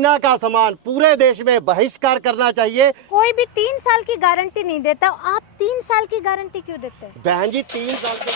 China का सामान पूरे देश में बहिष्कार करना चाहिए। कोई भी 3 साल की गारंटी नहीं देता, आप 3 साल की गारंटी क्यों देते हैं? बहन जी 3 साल के।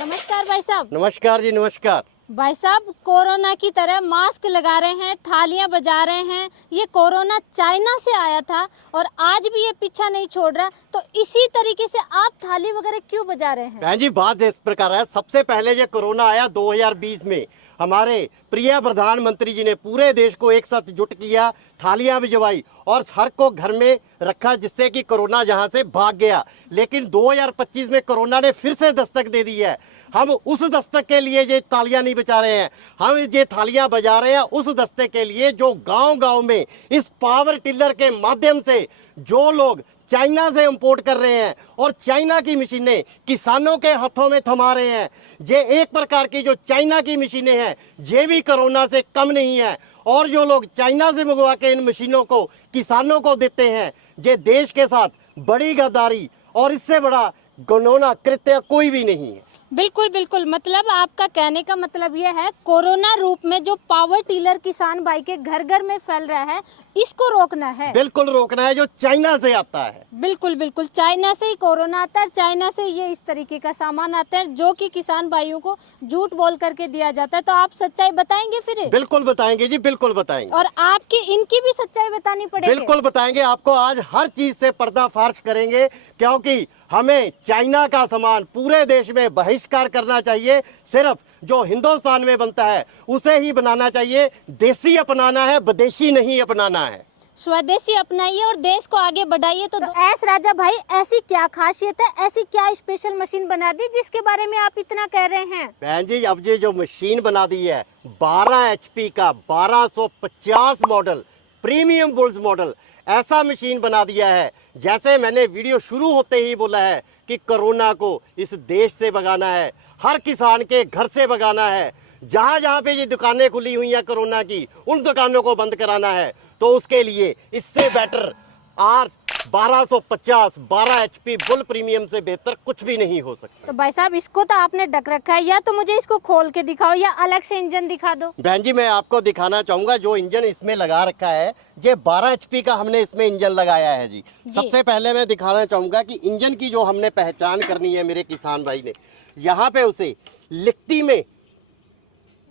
नमस्कार भाई साहब। नमस्कार जी, नमस्कार। भाई साहब, कोरोना की तरह मास्क लगा रहे हैं, थालियां बजा रहे हैं। ये कोरोना चाइना से आया था और आज भी ये पीछा नहीं छोड़ रहा, तो इसी तरीके से आप थाली वगैरह क्यों बजा रहे हैं? बहन जी बात इस प्रकार है, सबसे पहले ये कोरोना आया 2020 में, हमारे प्रिय प्रधानमंत्री जी ने पूरे देश को एक साथ जुट किया, थालियां भिजवाई और हर को घर में रखा, जिससे कि कोरोना जहां से भाग गया। लेकिन 2025 में कोरोना ने फिर से दस्तक दे दी है। हम उस दस्तक के लिए ये तालियां नहीं बजा रहे हैं, हम ये थालियां बजा रहे हैं उस दस्तक के लिए जो गांव-गांव में इस पावर टिलर के माध्यम से जो लोग चाइना से इंपोर्ट कर रहे हैं और चाइना की मशीनें किसानों के हाथों में थमा रहे हैं। ये एक प्रकार की जो चाइना की मशीनें हैं ये भी कोरोना से कम नहीं है, और जो लोग चाइना से मंगवा के इन मशीनों को किसानों को देते हैं, ये देश के साथ बड़ी गद्दारी और इससे बड़ा घिनौना कृत्य कोई भी नहीं है। बिल्कुल बिल्कुल, मतलब आपका कहने का मतलब ये है कोरोना रूप में जो पावर टिलर किसान भाई के घर घर में फैल रहा है, इसको रोकना है। बिल्कुल रोकना है, जो चाइना से आता है। बिल्कुल बिल्कुल, चाइना से ही कोरोना आता है, चाइना से ये इस तरीके का सामान आता है जो कि किसान भाइयों को झूठ बोल करके दिया जाता है। तो आप सच्चाई बताएंगे फिर? बिल्कुल बताएंगे जी, बिल्कुल बताएंगे। और आपकी इनकी भी सच्चाई बतानी पड़ेगी। बिल्कुल बताएंगे, आपको आज हर चीज से पर्दाफाश करेंगे, क्योंकि हमें चाइना का सामान पूरे देश में बहिष्कार करना चाहिए। सिर्फ जो हिंदुस्तान में बनता है उसे ही बनाना चाहिए, देसी अपनाना है, विदेशी नहीं अपनाना है। स्वदेशी अपनाइए और देश को आगे बढ़ाइए। तो एस राजा भाई, ऐसी क्या खासियत है, ऐसी क्या स्पेशल मशीन बना दी जिसके बारे में आप इतना कह रहे हैं? बहन जी अब ये जो मशीन बना दी है 12 HP का 1250 मॉडल, प्रीमियम बुल्स मॉडल, ऐसा मशीन बना दिया है। जैसे मैंने वीडियो शुरू होते ही बोला है कि कोरोना को इस देश से भगाना है, हर किसान के घर से भगाना है। जहां जहां पे ये दुकानें खुली हुई हैं कोरोना की, उन दुकानों को बंद कराना है। तो उसके लिए इससे better R 1250 12 HP bull premium से बेहतर कुछ भी नहीं हो सकता। तो भाई साहब, इसको तो आपने ढक रखा है, या तो मुझे इसको खोल के दिखाओ या अलग से इंजन दिखा दो। बहन जी मैं आपको दिखाना चाहूंगा जो इंजन इसमें लगा रखा है, ये 12 HP का हमने इसमें इंजन लगाया है जी। सबसे पहले मैं दिखाना चाहूंगा कि इंजन की जो हमने पहचान करनी है, मेरे किसान भाई ने यहाँ पे उसे लिखती में,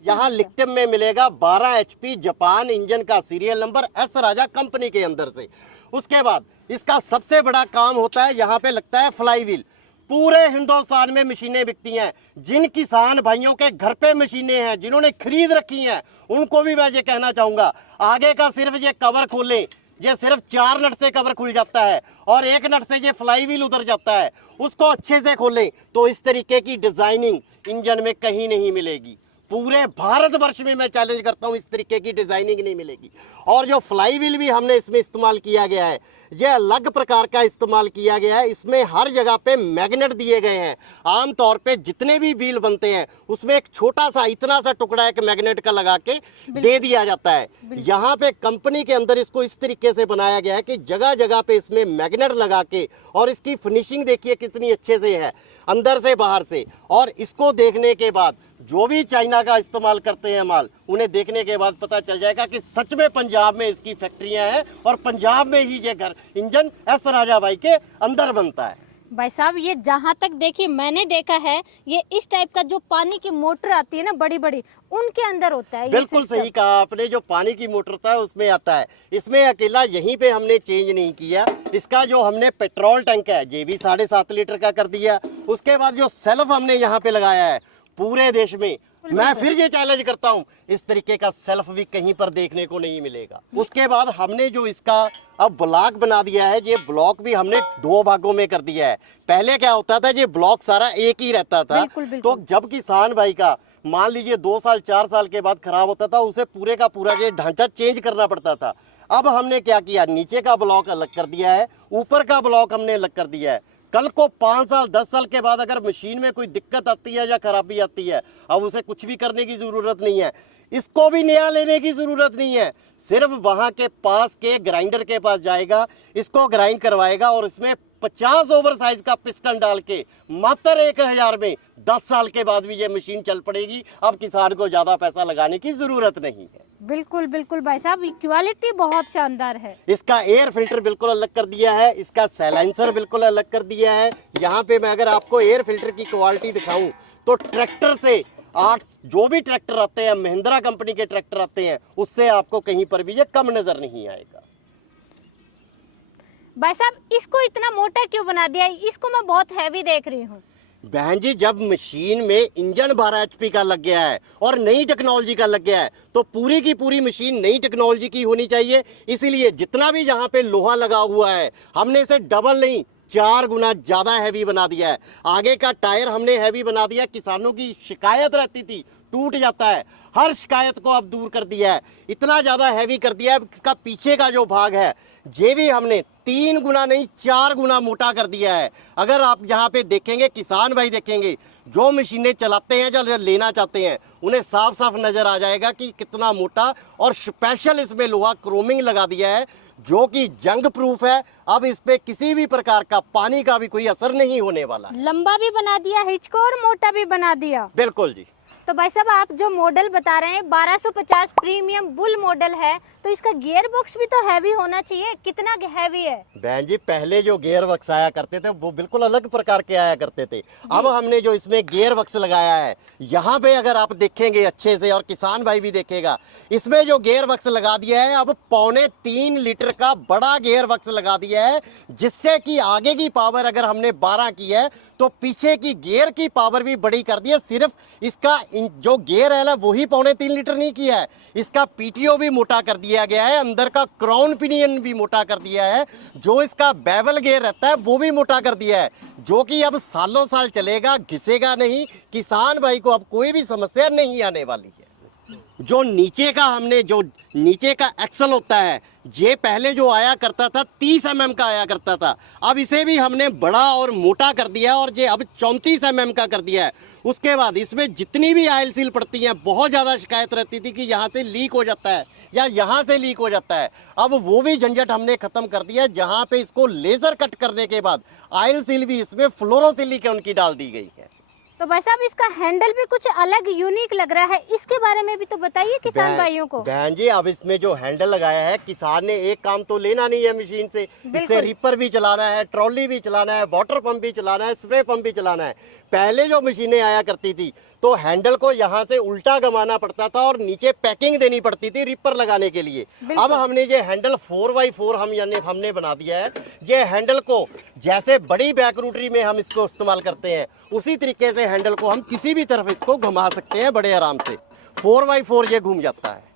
यहाँ लिखते में मिलेगा 12 HP जापान इंजन का सीरियल नंबर एस राजा कंपनी के अंदर से। उसके बाद इसका सबसे बड़ा काम होता है, यहाँ पे लगता है फ्लाई व्हील। पूरे हिंदुस्तान में मशीनें बिकती हैं, जिन किसान भाइयों के घर पे मशीनें हैं, जिन्होंने खरीद रखी हैं, उनको भी मैं ये कहना चाहूंगा, आगे का सिर्फ ये कवर खोलें, ये सिर्फ 4 नट से कवर खुल जाता है और 1 नट से ये फ्लाई व्हील उतर जाता है। उसको अच्छे से खोलें तो इस तरीके की डिजाइनिंग इंजन में कहीं नहीं मिलेगी। पूरे भारतवर्ष में मैं चैलेंज करता हूं, इस तरीके की डिजाइनिंग नहीं मिलेगी। और जो फ्लाई व्हील भी हमने इसमें इस्तेमाल किया गया है, यह अलग प्रकार का इस्तेमाल किया गया है। इसमें हर जगह पे मैग्नेट दिए गए हैं। आमतौर पे जितने भी व्हील बनते हैं उसमें एक छोटा सा इतना सा टुकड़ा एक मैग्नेट का लगा के दे दिया जाता है। यहाँ पे कंपनी के अंदर इसको इस तरीके से बनाया गया है कि जगह जगह पे इसमें मैग्नेट लगा के, और इसकी फिनिशिंग देखिए कितनी अच्छे से है अंदर से बाहर से। और इसको देखने के बाद जो भी चाइना का इस्तेमाल करते हैं माल, उन्हें देखने के बाद पता चल जाएगा कि सच में पंजाब में इसकी फैक्ट्रियां हैं और पंजाब में ही ये घर इंजन एस राजा भाई के अंदर बनता है। भाई साहब, ये जहाँ तक देखिए मैंने देखा है, ये इस टाइप का जो पानी की मोटर आती है ना बड़ी बड़ी, उनके अंदर होता है। बिल्कुल सही कहा आपने, जो पानी की मोटर होता है उसमें आता है। इसमें अकेला यहीं पे हमने चेंज नहीं किया, इसका जो हमने पेट्रोल टैंक है ये भी 7.5 लीटर का कर दिया। उसके बाद जो सेल्फ हमने यहाँ पे लगाया है, पूरे देश में मैं फिर ये चैलेंज करता हूं, इस तरीके का सेल्फ भी कहीं पर देखने को नहीं मिलेगा। उसके बाद हमने जो इसका अब ब्लॉक बना दिया है, ये ब्लॉक भी हमने 2 भागों में कर दिया है। पहले क्या होता था, ये ब्लॉक सारा एक ही रहता था। तो जब किसान भाई का मान लीजिए 2 साल 4 साल के बाद खराब होता था, उसे पूरे का पूरा ये ढांचा चेंज करना पड़ता था। अब हमने क्या किया, नीचे का ब्लॉक अलग कर दिया है, ऊपर का ब्लॉक हमने अलग कर दिया है। कल को 5 साल 10 साल के बाद अगर मशीन में कोई दिक्कत आती है या खराबी आती है, अब उसे कुछ भी करने की ज़रूरत नहीं है। इसको भी नया लेने की जरूरत नहीं है, सिर्फ वहां के पास के ग्राइंडर के पास जाएगा, इसको ग्राइंड करवाएगा और इसमें 50 ओवर साइज का पिस्टन डाल के मात्र 1000 में 10 साल के बाद भी ये मशीन चल पड़ेगी। अब किसान को ज्यादा पैसा लगाने की जरूरत नहीं है। बिल्कुल बिल्कुल भाई साहब, क्वालिटी बहुत शानदार है। इसका एयर फिल्टर बिल्कुल अलग कर दिया है, इसका साइलेंसर बिल्कुल अलग कर दिया है। यहाँ पे मैं अगर आपको एयर फिल्टर की क्वालिटी दिखाऊं तो ट्रैक्टर से 8 जो भी ट्रैक्टर आते हैं, महिंद्रा कंपनी के ट्रैक्टर आते हैं, उससे आपको कहीं पर भी ये कम नजर नहीं आएगा। भाई साहब इसको इतना मोटा क्यों बना दिया? इसको मैं बहुत हैवी देख रही हूँ। बहन जी, जब मशीन में इंजन 12 HP का लग गया है और नई टेक्नोलॉजी का लग गया है तो पूरी की पूरी मशीन नई टेक्नोलॉजी की होनी चाहिए। इसीलिए जितना भी यहाँ पे लोहा लगा हुआ है हमने इसे डबल नहीं 4 गुना ज्यादा हैवी बना दिया है। आगे का टायर हमने हैवी बना दिया। किसानों की शिकायत रहती थी टूट जाता है, हर शिकायत को अब दूर कर दिया है, इतना ज्यादा हैवी कर दिया है। इसका पीछे का जो भाग है ये भी हमने 3 गुना नहीं 4 गुना मोटा कर दिया है। अगर आप यहाँ पे देखेंगे, किसान भाई देखेंगे, जो मशीनें चलाते हैं, जो लेना चाहते हैं, उन्हें साफ साफ नजर आ जाएगा कि कितना मोटा और स्पेशल इसमें लोहा क्रोमिंग लगा दिया है जो कि जंग प्रूफ है। अब इस पे किसी भी प्रकार का पानी का भी कोई असर नहीं होने वाला। लंबा भी बना दिया है इसको और मोटा भी बना दिया। बिल्कुल जी। तो भाई साहब आप जो मॉडल बता रहे हैं 1250 प्रीमियम बुल मॉडल है, तो इसका गियर बॉक्स भी तो हैवी होना चाहिए। कितना हैवी है? बहन जी, पहले जो गियर बक्स आया करते थे वो बिल्कुल अलग प्रकार के आया करते थे। अब हमने जो इसमें गियर बक्स लगाया है, यहाँ पे अगर आप देखेंगे अच्छे से और किसान भाई भी देखेगा, इसमें जो गियर बक्स लगा दिया है अब 2.25 लीटर का बड़ा गियर बक्स लगा दिया है, जिससे कि आगे की पावर अगर हमने 12 की है तो पीछे की गियर की पावर भी बड़ी कर दी है। सिर्फ इसका जो गियर है ना वही 2.25 लीटर नहीं किया है, इसका पीटीओ भी मोटा कर दिया गया है, अंदर का क्राउन पिनियन भी मोटा कर दिया है, जो इसका बेवल गियर रहता है वो भी मोटा कर दिया है, जो कि अब सालों साल चलेगा, घिसेगा नहीं। किसान भाई को अब कोई भी समस्या नहीं आने वाली है। जो नीचे का एक्सल होता है, ये पहले जो आया करता था 30 mm का आया करता था, अब इसे भी हमने बड़ा और मोटा कर दिया और ये अब 34 mm का कर दिया है। उसके बाद इसमें जितनी भी आयल सील पड़ती हैं, बहुत ज़्यादा शिकायत रहती थी कि यहाँ से लीक हो जाता है या यहाँ से लीक हो जाता है, अब वो भी झंझट हमने ख़त्म कर दिया। जहाँ पे इसको लेज़र कट करने के बाद आयल सील भी इसमें फ्लोरोसिलिकॉन की डाल दी गई है। तो भाई साहब इसका हैंडल भी कुछ अलग यूनिक लग रहा है, इसके बारे में भी तो बताइए किसान भाइयों को। बहन जी, अब इसमें जो हैंडल लगाया है, किसान ने एक काम तो लेना नहीं है मशीन से, इससे रिपर भी चलाना है, ट्रॉली भी चलाना है, वाटर पंप भी चलाना है, स्प्रे पंप भी चलाना है। पहले जो मशीनें आया करती थी तो हैंडल को यहाँ से उल्टा घुमाना पड़ता था और नीचे पैकिंग देनी पड़ती थी रिपर लगाने के लिए। अब हमने ये हैंडल 4x4 हमने बना दिया है। ये हैंडल को जैसे बड़ी बैक रूटरी में हम इसको इस्तेमाल करते हैं, उसी तरीके से हैंडल को हम किसी भी तरफ इसको घुमा सकते हैं बड़े आराम से। 4x4 ये घूम जाता है।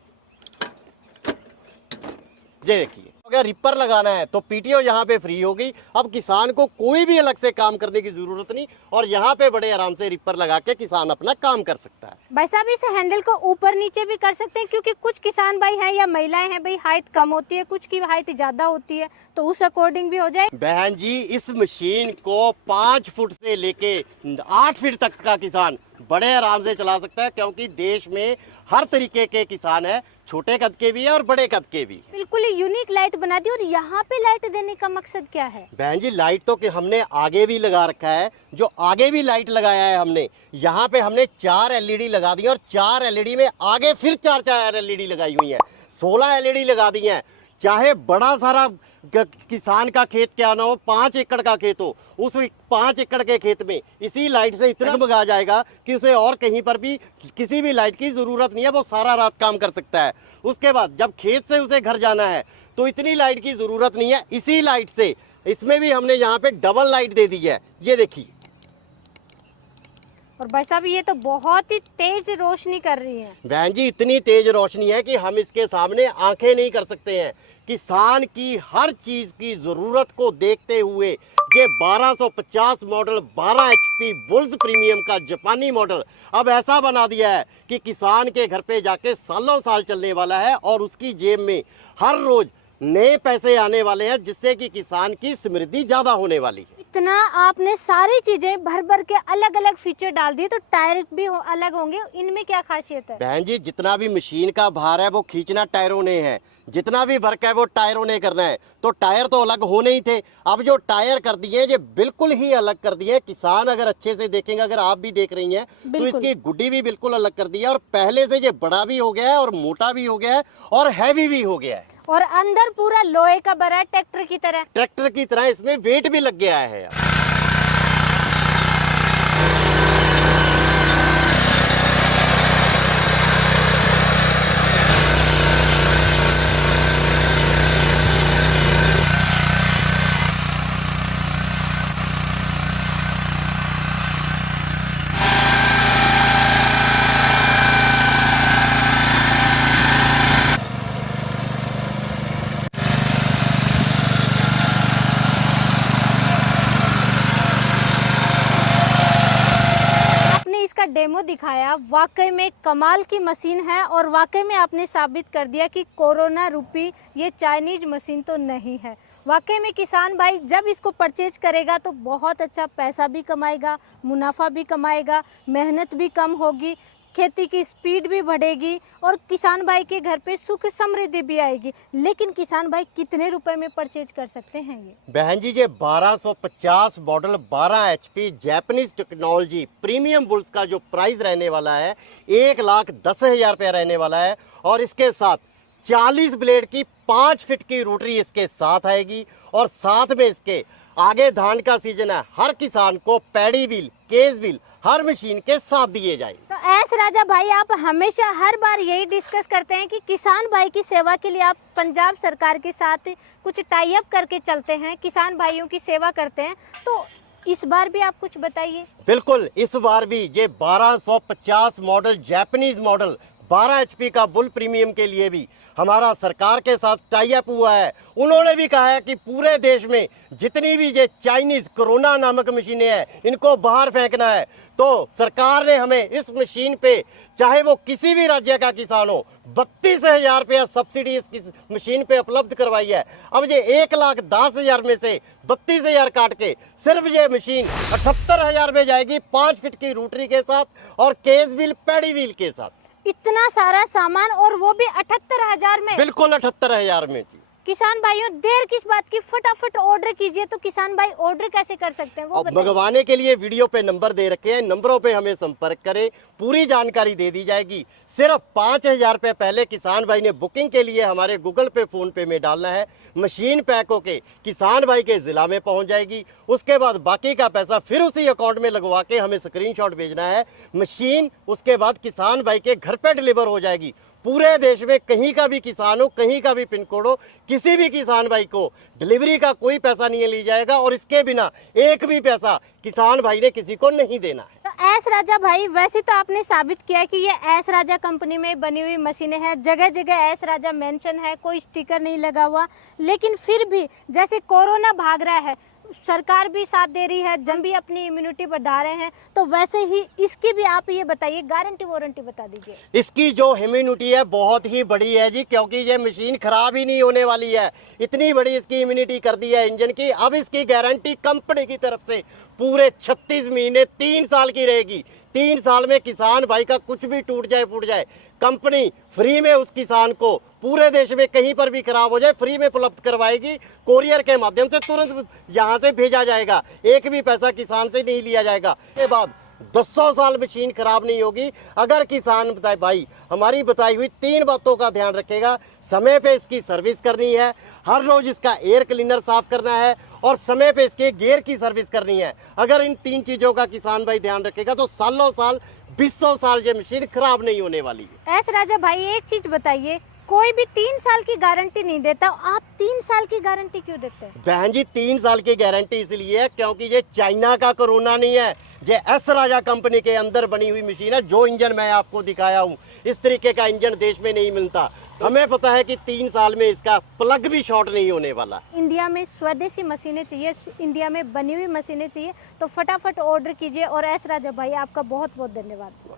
ये देखिए, अगर रिपर लगाना है तो पीटीओ यहाँ पे फ्री होगी। अब किसान को कोई भी अलग से काम करने की जरूरत नहीं और यहाँ पे बड़े आराम से रिपर लगा के किसान अपना काम कर सकता है। भाई साहब इस हैंडल को ऊपर नीचे भी कर सकते हैं, क्योंकि कुछ किसान भाई हैं या महिलाएं हैं, भाई हाइट कम होती है, कुछ की हाइट ज्यादा होती है, तो उस अकॉर्डिंग भी हो जाए। बहन जी, इस मशीन को 5 फुट से लेके 8 फीट तक का किसान बड़े आराम से चला सकता है, क्योंकि देश में हर तरीके के किसान है, छोटे कद के भी है और बड़े कद के भी। बिल्कुल यूनिक लाइट बना दी। और यहाँ पे लाइट देने का मकसद क्या है? बहन जी, लाइट तो कि हमने आगे भी लगा रखा है, जो आगे भी लाइट लगाया है हमने, यहाँ पे हमने 4 LED लगा दी और 4 LED में आगे फिर 4 LED लगाई हुई है, 16 LED लगा दी है। चाहे बड़ा सारा किसान का खेत क्या ना हो, 5 एकड़ का खेत हो, उस 5 एकड़ के खेत में इसी लाइट से इतना भगा जाएगा कि उसे और कहीं पर भी किसी भी लाइट की ज़रूरत नहीं है, वो सारा रात काम कर सकता है। उसके बाद जब खेत से उसे घर जाना है तो इतनी लाइट की ज़रूरत नहीं है। इसी लाइट से इसमें भी हमने यहाँ पे डबल लाइट दे दी है, ये देखिए। और भाई साहब ये तो बहुत ही तेज रोशनी कर रही है। बहन जी, इतनी तेज रोशनी है कि हम इसके सामने आंखें नहीं कर सकते हैं। किसान की हर चीज की जरूरत को देखते हुए ये 1250 मॉडल 12 HP बुल्स प्रीमियम का जापानी मॉडल अब ऐसा बना दिया है कि किसान के घर पे जाके सालों साल चलने वाला है और उसकी जेब में हर रोज नए पैसे आने वाले हैं, जिससे कि किसान की समृद्धि ज्यादा होने वाली है। इतना आपने सारी चीजें भर भर के अलग अलग फीचर डाल दिए, तो टायर भी अलग होंगे, इनमें क्या खासियत है? बहन जी, जितना भी मशीन का भार है वो खींचना टायरों ने है, जितना भी वर्क है वो टायरों ने करना है। तो टायर तो अलग होने ही थे, अब जो टायर कर दिए ये बिल्कुल ही अलग कर दिए। किसान अगर अच्छे से देखेंगे, अगर आप भी देख रही हैं तो इसकी गुड्डी भी बिल्कुल अलग कर दी है, और पहले से ये बड़ा भी हो गया है और मोटा भी हो गया है और हैवी भी हो गया है, और अंदर पूरा लोहे का भरा है, ट्रैक्टर की तरह। ट्रैक्टर की तरह इसमें वेट भी लग गया है। डेमो दिखाया, वाकई में कमाल की मशीन है, और वाकई में आपने साबित कर दिया कि कोरोना रूपी ये चाइनीज मशीन तो नहीं है। वाकई में किसान भाई जब इसको परचेज करेगा तो बहुत अच्छा पैसा भी कमाएगा, मुनाफा भी कमाएगा, मेहनत भी कम होगी, खेती की स्पीड भी बढ़ेगी, और किसान भाई के घर पे सुख समृद्धि भी आएगी। लेकिन किसान भाई कितने रुपए में परचेज कर सकते हैं ये? बहन जी, ये 1250 model 12 HP Japanese technology premium bulls का जो प्राइस रहने वाला है 1,10,000 रुपया रहने वाला है, और इसके साथ 40 ब्लेड की 5 फीट की रोटरी इसके साथ आएगी, और साथ में इसके आगे धान का सीजन है, हर किसान को पैडी बिल, केस बिल हर मशीन के साथ दिए जाएंगे। तो एस राजा भाई, आप हमेशा हर बार यही डिस्कस करते हैं कि किसान भाई की सेवा के लिए आप पंजाब सरकार के साथ कुछ टाई अप करके चलते हैं, किसान भाइयों की सेवा करते हैं, तो इस बार भी आप कुछ बताइए। बिल्कुल, इस बार भी ये 1250 मॉडल जैपनीज मॉडल 12 HP का बुल प्रीमियम के लिए भी हमारा सरकार के साथ टाई अप हुआ है। उन्होंने भी कहा है कि पूरे देश में जितनी भी ये चाइनीज कोरोना नामक मशीनें हैं इनको बाहर फेंकना है। तो सरकार ने हमें इस मशीन पे, चाहे वो किसी भी राज्य का किसान हो, 32,000 रुपया सब्सिडी इस मशीन पे उपलब्ध करवाई है। अब ये 1,10,000 में से 32,000 काट के सिर्फ ये मशीन 78,000 में जाएगी, 5 फीट की रोटरी के साथ और केस व्हील, पैडी व्हील के साथ। इतना सारा सामान, और वो भी 78,000 में? बिल्कुल 78,000 में। किसान भाइयों, देर किस बात की, फटाफट ऑर्डर कीजिए। तो किसान भाई ऑर्डर कैसे कर सकते हैं वो बताइए। मंगवाने के लिए वीडियो पे नंबर दे रखे हैं, नंबरों पे हमें संपर्क करें, पूरी जानकारी दे दी जाएगी। सिर्फ 5,000 रुपये पहले किसान भाई ने बुकिंग के लिए हमारे गूगल पे, फोन पे में डालना है। मशीन पैक होके किसान भाई के जिला में पहुंच जाएगी। उसके बाद बाकी का पैसा फिर उसी अकाउंट में लगवा के हमें स्क्रीनशॉट भेजना है। मशीन उसके बाद किसान भाई के घर पे डिलीवर हो जाएगी। पूरे देश में कहीं का भी किसान हो, कहीं का भी पिन कोड हो, किसी भी किसान भाई को डिलीवरी का कोई पैसा नहीं लिया जाएगा, और इसके बिना एक भी पैसा किसान भाई ने किसी को नहीं देना है। तो एस राजा भाई, वैसे तो आपने साबित किया कि ये एस राजा कंपनी में बनी हुई मशीनें हैं, जगह जगह एस राजा मेंशन है, कोई स्टिकर नहीं लगा हुआ, लेकिन फिर भी जैसे कोरोना भाग रहा है, सरकार भी साथ दे रही है, जम भी अपनी इम्यूनिटी बढ़ा रहे हैं, तो वैसे ही इसकी भी आप ये बताइए, गारंटी वारंटी बता दीजिए। इसकी जो इम्यूनिटी है बहुत ही बड़ी है जी, क्योंकि ये मशीन खराब ही नहीं होने वाली है। इतनी बड़ी इसकी इम्यूनिटी कर दी है इंजन की। अब इसकी गारंटी कंपनी की तरफ से पूरे 36 महीने 3 साल की रहेगी। 3 साल में किसान भाई का कुछ भी टूट जाए, फूट जाए, कंपनी फ्री में उस किसान को पूरे देश में कहीं पर भी खराब हो जाए फ्री में उपलब्ध करवाएगी। कोरियर के माध्यम से तुरंत यहाँ से भेजा जाएगा, एक भी पैसा किसान से नहीं लिया जाएगा। इसके बाद 200 साल मशीन खराब नहीं होगी अगर किसान भाई हमारी बताई हुई 3 बातों का ध्यान रखेगा। समय पे इसकी सर्विस करनी है, हर रोज इसका एयर क्लीनर साफ करना है, और समय पे इसके गियर की सर्विस करनी है। अगर इन 3 चीजों का किसान भाई ध्यान रखेगा तो सालों साल, 200 साल ये मशीन खराब नहीं होने वाली है। एस राजा भाई, एक चीज बताइए, कोई भी 3 साल की गारंटी नहीं देता, आप 3 साल की गारंटी क्यों देते हैं? बहन जी, 3 साल की गारंटी इसलिए है क्योंकि ये चाइना का कोरोना नहीं है, ये एस राजा कंपनी के अंदर बनी हुई मशीन है। जो इंजन मैं आपको दिखाया हूँ, इस तरीके का इंजन देश में नहीं मिलता। हमें पता है कि 3 साल में इसका प्लग भी शॉर्ट नहीं होने वाला। इंडिया में स्वदेशी मशीनें चाहिए, इंडिया में बनी हुई मशीनें चाहिए, तो फटाफट ऑर्डर कीजिए। और एस राजा भाई, आपका बहुत बहुत धन्यवाद।